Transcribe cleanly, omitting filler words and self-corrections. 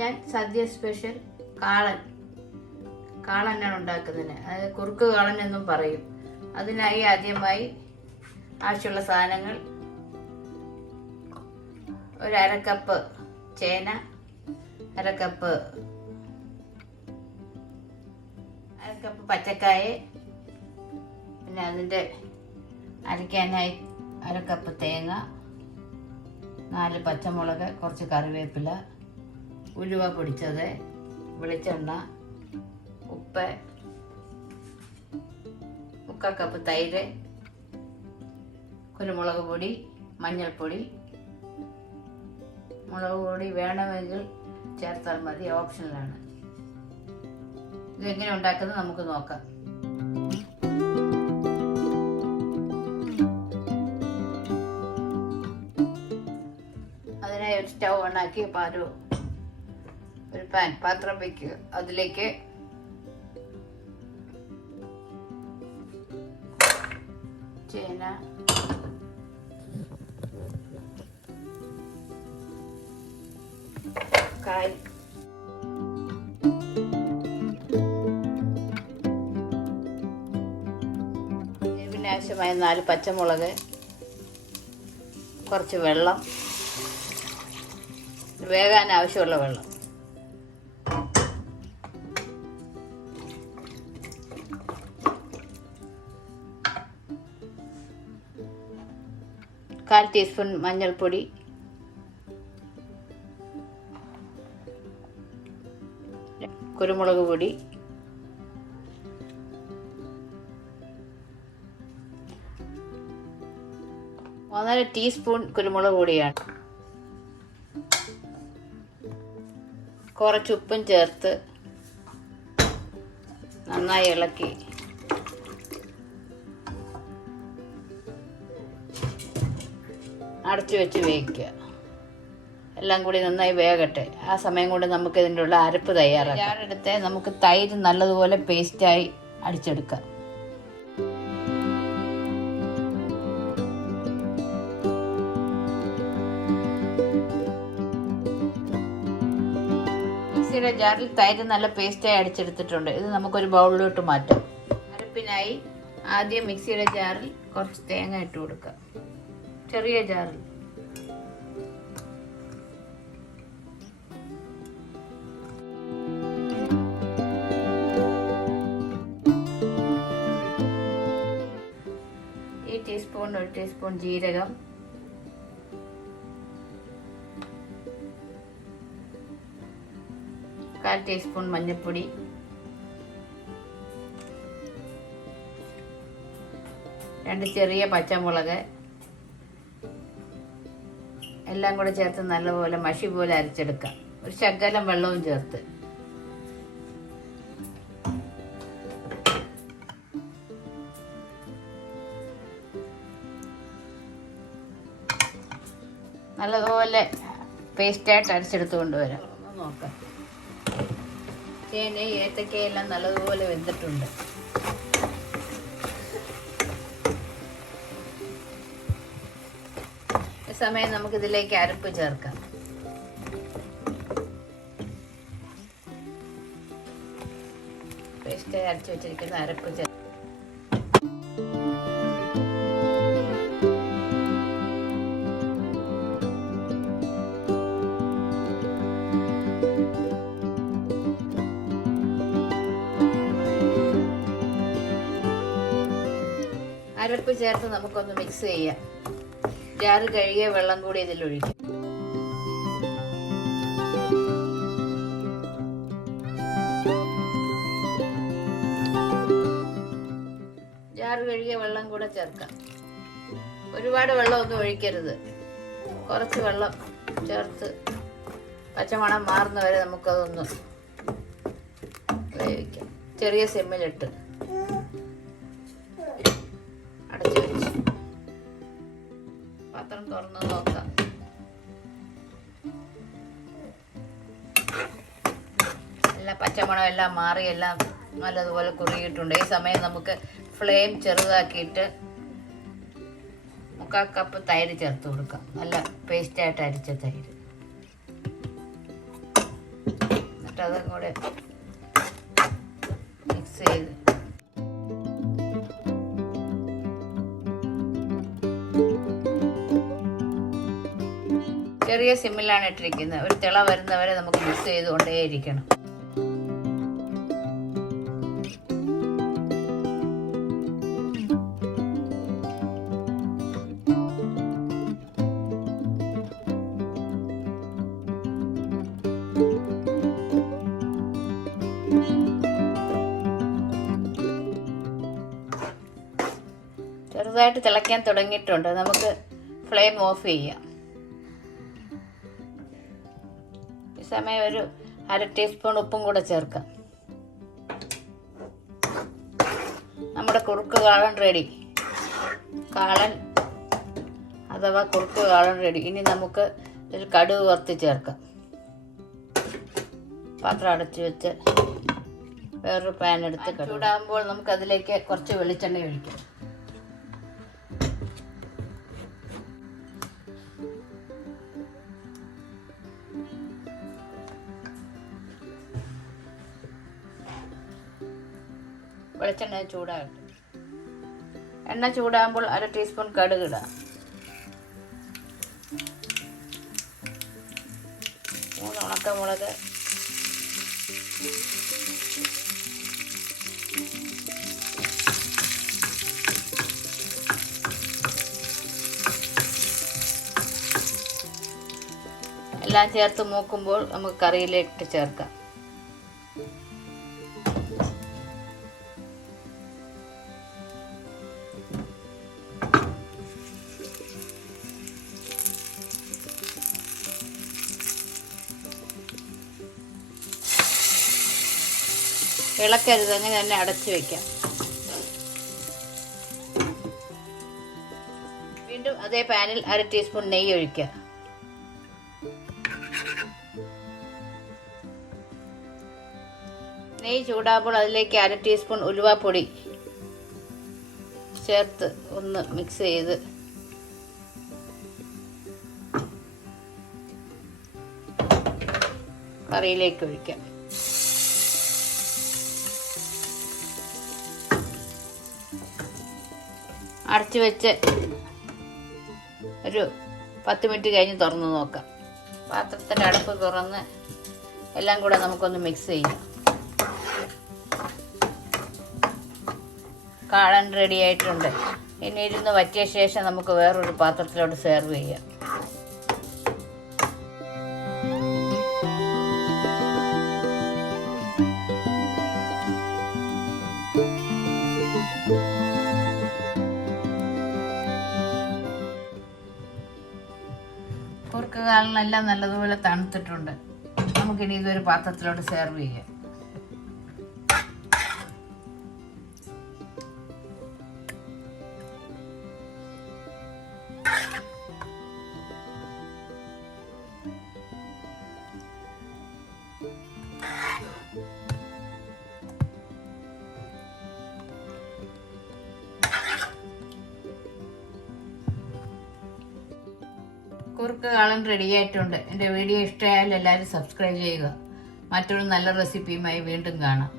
ഞാൻ സദ്യ സ്പെഷ്യൽ കാളനാണ് ഉണ്ടാക്കുന്നതിന്. അത് കുറുക്ക് കാളൻ എന്നും പറയും. അതിനായി ആദ്യമായി ആവശ്യമുള്ള സാധനങ്ങൾ: ഒരു അരക്കപ്പ് ചേന, അരക്കപ്പ് പച്ചക്കായ, പിന്നെ അതിൻ്റെ അരയ്ക്കാനായി അരക്കപ്പ് തേങ്ങ, 4 പച്ചമുളക്, കുറച്ച് കറിവേപ്പില, ഉലുവ പൊടിച്ചത്, വെളിച്ചെണ്ണ, ഉപ്പ്, 1/4 കപ്പ് തൈര്, കുരുമുളക് പൊടി, മഞ്ഞൾപ്പൊടി. മുളക് പൊടി വേണമെങ്കിൽ ചേർത്താൽ മതി, ഓപ്ഷണലാണ്. ഇതെങ്ങനെ ഉണ്ടാക്കുന്നത് നമുക്ക് നോക്കാം. അതിനായി ഒരു സ്റ്റൗ ഓണാക്കി ഒരു പാത്രം വയ്ക്കുക. അതിലേക്ക് ചേന, കായ്, എരിവിന് ആവശ്യമായ 4 പച്ചമുളക്, കുറച്ച് വെള്ളം, വേകാൻ ആവശ്യമുള്ള വെള്ളം, കാൽ ടീസ്പൂൺ മഞ്ഞൾപ്പൊടി, കുരുമുളക് പൊടി, ഒന്നര ടീസ്പൂൺ കുരുമുളക് പൊടിയാണ്. കുറച്ച് ഉപ്പും ചേർത്ത് നന്നായി ഇളക്കി അടച്ചു വെച്ച് വേവിക്കുക. എല്ലാം കൂടി നന്നായി വേകട്ടെ. ആ സമയം കൊണ്ട് നമുക്ക് ഇതിൻ്റെ ഉള്ള അരപ്പ് തയ്യാറാക്കാം. ജാറെടുത്ത് നമുക്ക് തൈര് നല്ലതുപോലെ പേസ്റ്റായി അടിച്ചെടുക്കാം. മിക്സിയുടെ ജാറിൽ തൈര് നല്ല പേസ്റ്റായി അടിച്ചെടുത്തിട്ടുണ്ട്. ഇത് നമുക്കൊരു ബൗളിലോട്ട് മാറ്റാം. അരപ്പിനായി ആദ്യം മിക്സിയുടെ ജാറിൽ കുറച്ച് തേങ്ങ ഇട്ട് കൊടുക്കാം. ചെറിയ ജാറിൽ ഒരു ടീസ്പൂൺ ജീരകം, കാൽ ടീസ്പൂൺ മഞ്ഞൾപ്പൊടി, രണ്ട് ചെറിയ പച്ചമുളക്, എല്ലാം കൂടെ ചേർത്ത് നല്ലപോലെ മഷി പോലെ അരച്ചെടുക്കാം. ഒരു ശകലം വെള്ളവും ചേർത്ത് നല്ലതുപോലെ പേസ്റ്റായിട്ട് അരച്ചെടുത്ത് കൊണ്ടുവരാം. നോക്കാം. ചേന, ഏത്തക്കയെല്ലാം നല്ലതുപോലെ വെന്തിട്ടുണ്ട്. ഈ സമയം നമുക്കിതിലേക്ക് അരപ്പ് ചേർക്കാം. പേസ്റ്റായി അരച്ച് വെച്ചിരിക്കുന്ന അരപ്പ് ചേർക്കാം. അരപ്പ് ചേർത്ത് നമുക്കൊന്ന് മിക്സ് ചെയ്യാം. ജാറ് കഴുകിയ വെള്ളം കൂടി ഇതിലൊഴിക്കും. ജാറ് കഴുകിയ വെള്ളം കൂടെ ചേർക്കാം. ഒരുപാട് വെള്ളം ഒന്നും ഒഴിക്കരുത്. കുറച്ച് വെള്ളം ചേർത്ത് പച്ചമണം മാറുന്നവരെ നമുക്കതൊന്ന് വേവിക്കാം. ചെറിയ സിമ്മിലിട്ട് അടച്ചു വെച്ച് പാത്രം തുറന്ന് നോക്കാം. എല്ലാം പച്ചമണം എല്ലാം മാറി എല്ലാം നല്ലതുപോലെ കുറുകിയിട്ടുണ്ട്. ഈ സമയം നമുക്ക് ഫ്ലെയിം ചെറുതാക്കിയിട്ട് 1/4 കപ്പ് തൈര് ചേർത്ത് കൊടുക്കാം. നല്ല പേസ്റ്റായിട്ട് അരിച്ച തൈര്. എന്നിട്ട് അതും കൂടെ മിക്സ് ചെയ്ത് ചെറിയ സിമ്മിലാണ് ഇട്ടിരിക്കുന്നത്. ഒരു തിള വരുന്നവരെ നമുക്ക് മിക്സ് ചെയ്തുകൊണ്ടേയിരിക്കണം. ചെറുതായിട്ട് തിളയ്ക്കാൻ തുടങ്ങിയിട്ടുണ്ട്. നമുക്ക് ഫ്ലെയിം ഓഫ് ചെയ്യാം. ഈ സമയം ഒരു 1/2 ടീസ്പൂൺ ഉപ്പും കൂടെ ചേർക്കാം. നമ്മുടെ കുറുക്ക് കാളൻ റെഡി. കാളൻ അഥവാ കുറുക്ക് കാളൻ റെഡി. ഇനി നമുക്ക് ഒരു കടുക് വറുത്ത് ചേർക്കാം. പാത്രം അടച്ചു വെച്ച് വേറൊരു പാൻ എടുത്ത് ചൂടാകുമ്പോൾ നമുക്ക് അതിലേക്ക് കുറച്ച് വെളിച്ചെണ്ണ ഒഴിക്കാം. വെളിച്ചെണ്ണ ചൂടാകട്ടെ. എണ്ണ ചൂടാകുമ്പോൾ 1/2 ടീസ്പൂൺ കടുക് ഇടാം. 3 ഉണക്കമുളക്, എല്ലാം ചേർത്ത് മൂക്കുമ്പോൾ നമുക്ക് കറിയിലേക്ക് ചേർക്കാം. ഇളക്കരുത്, അങ്ങനെ തന്നെ അടച്ചു വയ്ക്കാം. വീണ്ടും അതേ പാനിൽ 1/2 ടീസ്പൂൺ നെയ്യ് ഒഴിക്കുക. നെയ്യ് ചൂടാകുമ്പോൾ അതിലേക്ക് 1/2 ടീസ്പൂൺ ഉലുവാപ്പൊടി ചേർത്ത് ഒന്ന് മിക്സ് ചെയ്ത് കറിയിലേക്ക് ഒഴിക്കാം. അടച്ചു വെച്ച് ഒരു 10 മിനിറ്റ് കഴിഞ്ഞ് തുറന്ന് നോക്കാം. പാത്രത്തിൻ്റെ അടപ്പ് തുറന്ന് എല്ലാം കൂടെ നമുക്കൊന്ന് മിക്സ് ചെയ്യാം. കാളൻ റെഡി ആയിട്ടുണ്ട്. ഇനി ഇരുന്ന് വറ്റിയ ശേഷം നമുക്ക് വേറൊരു പാത്രത്തിലോട്ട് സെർവ് ചെയ്യാം. കുറുക്ക് കാളനെല്ലാം നല്ലതുപോലെ തണുത്തിട്ടുണ്ട്. നമുക്കിനി ഇതൊരു പാത്രത്തിലോട്ട് സെർവ് ചെയ്യാം. കുറുക്ക് കാളൻ റെഡി ആയിട്ടുണ്ട്. എൻ്റെ വീഡിയോ ഇഷ്ടമായാൽ എല്ലാവരും സബ്സ്ക്രൈബ് ചെയ്യുക. മറ്റൊരു നല്ല റെസിപ്പിയുമായി വീണ്ടും കാണാം.